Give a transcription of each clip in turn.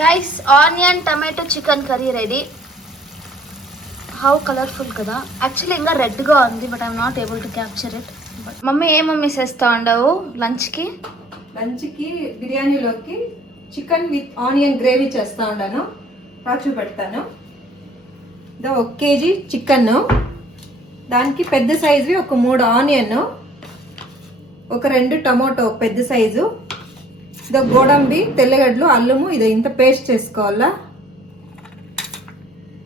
Guys onion tomato chicken curry ready. How colourful కదా. Actually ఇంకా రెడ్గా ఉంది but I'm not able to capture it. Mummy A mummy చేస్తా ఉండవు లంచ్కి? బిర్యానీలోకి చికెన్ విత్ ఆనియన్ గ్రేవీ చేస్తా ఉన్నాను. చూపెడతాను. ఇదో 1 kg చికెన్, దానికి పెద్ద సైజువి ఒక 3 ఆనియన్, ఒక 2 టమాటో పెద్ద సైజు, ఇదో గోడంబి, తెల్లగడ్డలు, అల్లము, ఇదో ఇంత పేస్ట్ చేసుకోవాలా.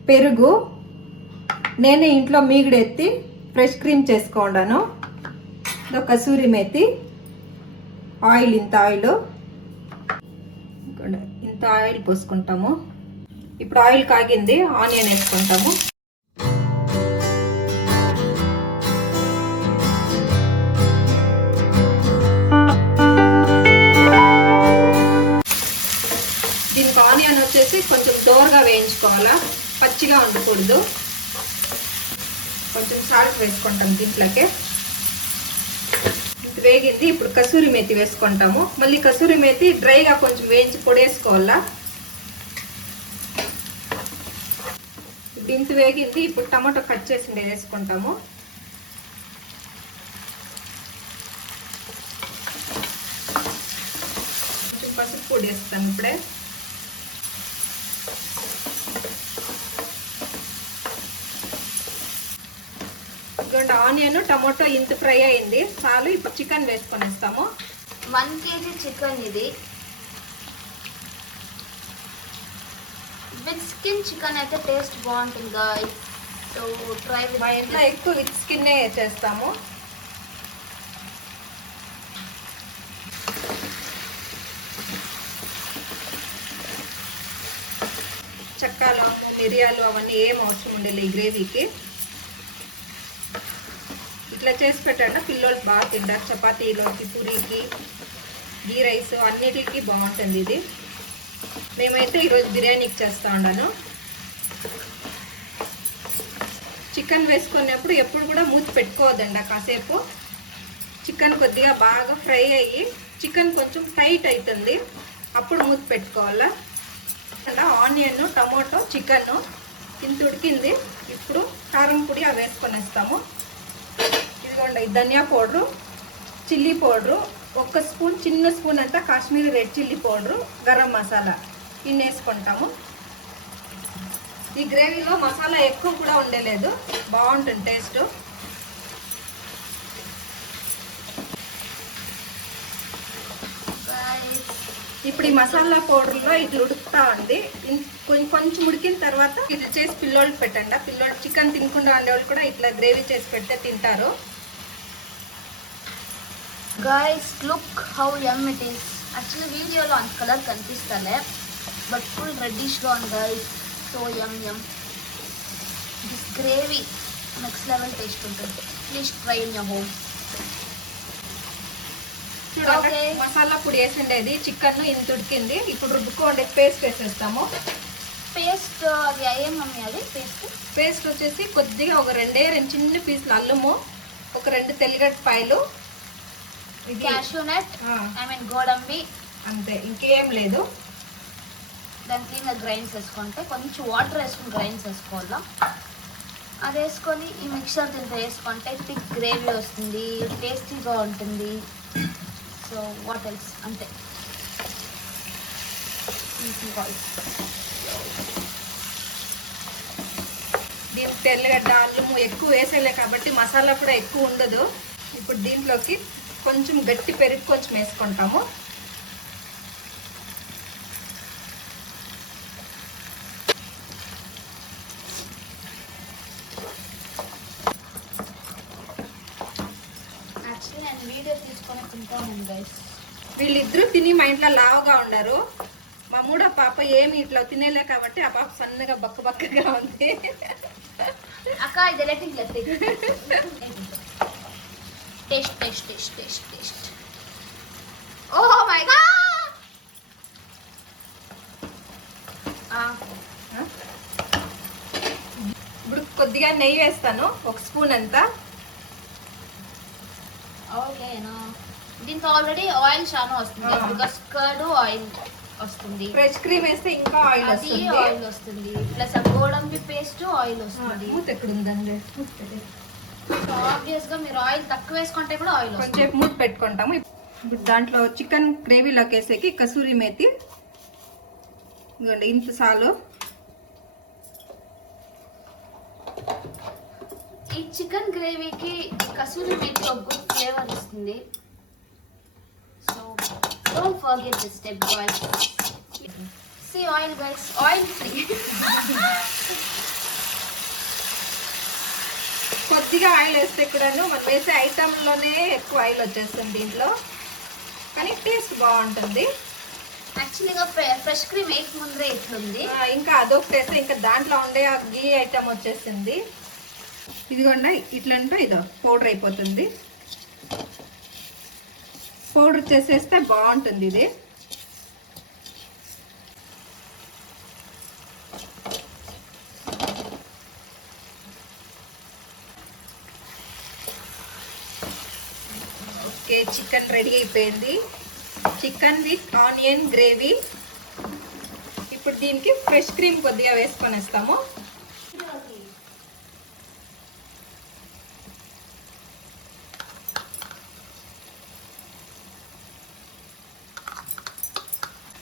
పెరుగు, నేనే ఇంట్లో మీగడెత్తి ఫ్రెష్ క్రీమ్ చేసుకోండాను. ఇదో కసూరి మేతి, ఆయిల్, ఇంత ఆయిల్ పోసుకుంటాము. ఇప్పుడు ఆయిల్ కాగింది, ఆనియన్ వేసుకుంటాము. దీనికి ఆనియన్ వచ్చేసి కొంచెం దోరగా వేయించుకోవాలా, పచ్చిగా ఉండకూడదు. కొంచెం సాల్ట్ వేసుకుంటాం దీంట్లోకే. వేగింది. ఇప్పుడు కసూరి మేతి వేసుకుంటాము. మళ్ళీ కసూరి మేతి డ్రైగా కొంచెం వేయించి పొడేసుకోవాలా. ఇంత వేగింది. ఇప్పుడు టమాటో కట్ చేసి వేసుకుంటాము. కొంచెం పసుపు పొడి వేస్తాను ఇప్పుడే. ఆనియన్ టమాటో ఇంత ఫ్రై అయింది, చాలు. ఇప్పుడు చికెన్ వేసుకొని వేస్తాము. 1 kg చికెన్ ఇది. విత్ స్కిన్ చికెన్ అయితే టేస్ట్ బాగుంటుందా? సో ట్రై మా ఇంట్లో ఎక్కువ విత్ స్కిన్ చేస్తాము. చెక్కలు, మిరియాలు అవన్నీ ఏం అవసరం ఉండేది ఈ గ్రేవీకి. ఇట్లా చేసి పెట్టండి, పిల్లలు బాగా తింటారు. చపాతీలోకి, పూరీకి, గీ రైస్ అన్నిటికి బాగుంటుంది ఇది. మేమైతే ఈరోజు బిర్యానీకి చేస్తూ ఉన్నాను. చికెన్ వేసుకునేప్పుడు ఎప్పుడు కూడా మూత పెట్టుకోవద్దండి. కాసేపు చికెన్ కొద్దిగా బాగా ఫ్రై అయ్యి చికెన్ కొంచెం టైట్ అవుతుంది, అప్పుడు మూత పెట్టుకోవాలా. ఆనియన్, టమాటో, చికెన్ ఇంత ఉడికింది. ఇప్పుడు కారం పొడి అవి వేసుకొని వేస్తాము. ఇదిగోండి ధనియా పౌడరు, చిల్లీ పౌడరు, 1 స్పూన్, చిన్న స్పూన్ అంతా Kashmiri red chilli powder, garam masala ఇన్ని వేసుకుంటాము. ఈ గ్రేవీలో మసాలా ఎక్కువ కూడా ఉండలేదు, బాగుంటుంది టేస్ట్. ఇప్పుడు ఈ మసాలా పౌడర్లో ఇట్లా ఉడుకుతా ఉంది. కొంచెం ఉడికిన తర్వాత ఇట్లా చేసి పిల్లోళ్ళకి పెట్టండి. పిల్లోళ్ళు చికెన్ తినకుండా ఉండేవాళ్ళు కూడా ఇట్లా గ్రేవీ చేసి పెడితే తింటారు. Guys look how yum it is. Actually వీడియోలో అంత కలర్ కనిపిస్తలే, బట్ ఫుల్ రెడ్డిష్గా ఉంది guys. So yum. This gravy next level taste ఉంటుంది. Please try in your home. చూడండి, మసాలా పొడి వేసిండేది, చికెన్ ఇంత ఉడికింది. ఇప్పుడు రుబ్బుకోండి, పేస్ట్ వేసేస్తాము. పేస్ట్ అది అయ్యే మమ్మీ, అది పేస్ట్ వచ్చేసి కొద్దిగా ఒక 2 చిన్న పీసులు అల్లము, ఒక 2 తెల్లగడ్డపాయలు, క్యాషూ నట్, ఐ మీన్ గోడంబి, అంతే, ఇంకేం లేదు. దాని క్లీన్గా గ్రైండ్స్ వేసుకుంటే కొంచెం వాటర్ వేసుకుని గ్రైండ్స్ వేసుకోవాలా. అది వేసుకొని ఈ మిక్సర్ దీంట్లో వేసుకుంటే థిక్ గ్రేవీ వస్తుంది, టేస్టీగా ఉంటుంది. సో వాట్ ఎల్స్, అంతే. దీనికి తెల్లగడ్డ, అల్లము ఎక్కువ వేసేలే కాబట్టి మసాలా కూడా ఎక్కువ ఉండదు. ఇప్పుడు దీంట్లోకి కొంచెం గట్టి పెరుగు కొంచెం వేసుకుంటాము. యాక్చువల్లీ నేను వీడియో తీసుకొని తింటాను గైస్. వీళ్ళిద్దరూ తిని మా ఇంట్లో లావుగా ఉన్నారు. మా మూడో పాప ఏమి ఇట్లా తినేలే కాబట్టి ఆ పాప సన్నగా బక్కగా ఉంది. అక్క ఇది లెట్టింగ్ టేస్ట్. ఓహో మై గాడ్. ఇప్పుడు కొద్దిగా నెయ్యి వేస్తాను, 1 స్పూన్ అంతా. ఓకేనా. దీంతో ఆల్రెడీ ఆయిల్ చాలా వస్తుంది బికాస్ కర్డ్ ఆయిల్ వస్తుంది. ఫ్రెష్ క్రీమ్ వేస్తే ఇంకా ఆయిల్ అది వస్తుంది. ఆయిల్ వస్తుంది, ప్లస్ ఆ గోడంబి పేస్ట్ ఆయిల్ వస్తుంది. మూత ఎక్కడ ఉందండి? సో ఆబ్వియస్ గా మీరు ఆయిల్ తక్కువ వేసుకుంటే కూడా ఆయిల్ వస్తుంది. కొంచెం మూత పెట్టుకుంటాము. ఇప్పుడు దాంట్లో చికెన్ గ్రేవీలోకి వేసేకి కసూరి మేతి ఇదిగోండి ఇంత చాలు. ఈ చికెన్ గ్రేవీకి కసూరి మేతి ఒక గుడ్ ఫ్లేవర్ ఇస్తుంది. So don't forget this step guys. See oil guys, oil free. కొద్దిగా ఆయిల్ వేస్తే కూడాను మనం వేసే ఐటెంలోనే ఎక్కువ ఆయిల్ వచ్చేస్తుంది దీంట్లో, కానీ టేస్ట్ బాగుంటుంది. యాక్చువల్గా ఫ్రెష్ క్రీమ్ వేయక ముందే ఇట్లుంది. ఇంకా అదొకటి వేస్తే ఇంకా దాంట్లో ఉండే ఆ గీ ఐటమ్ వచ్చేసింది. ఇదిగోండి ఇట్లంటే ఇదో పౌడర్ అయిపోతుంది. పౌడర్ చేసేస్తే బాగుంటుంది ఇది. ఓకే, చికెన్ రెడీ అయిపోయింది. Chicken with onion gravy. ఇప్పుడు దీనికి ఫ్రెష్ క్రీమ్ కొద్దిగా వేసుకొనేస్తాము.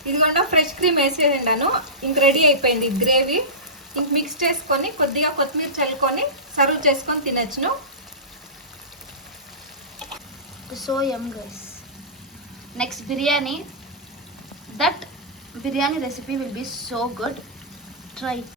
ఇదిగోండా ఫ్రెష్ క్రీమ్ వేసేసిండాను. ఇంక రెడీ అయిపోయింది గ్రేవీ. ఇంక మిక్స్ చేసుకొని కొద్దిగా కొత్తిమీర చల్లుకొని సర్వ్ చేసుకొని తినచ్చును. So yum guys. Next biryani. That biryani recipe will be so good. Try it.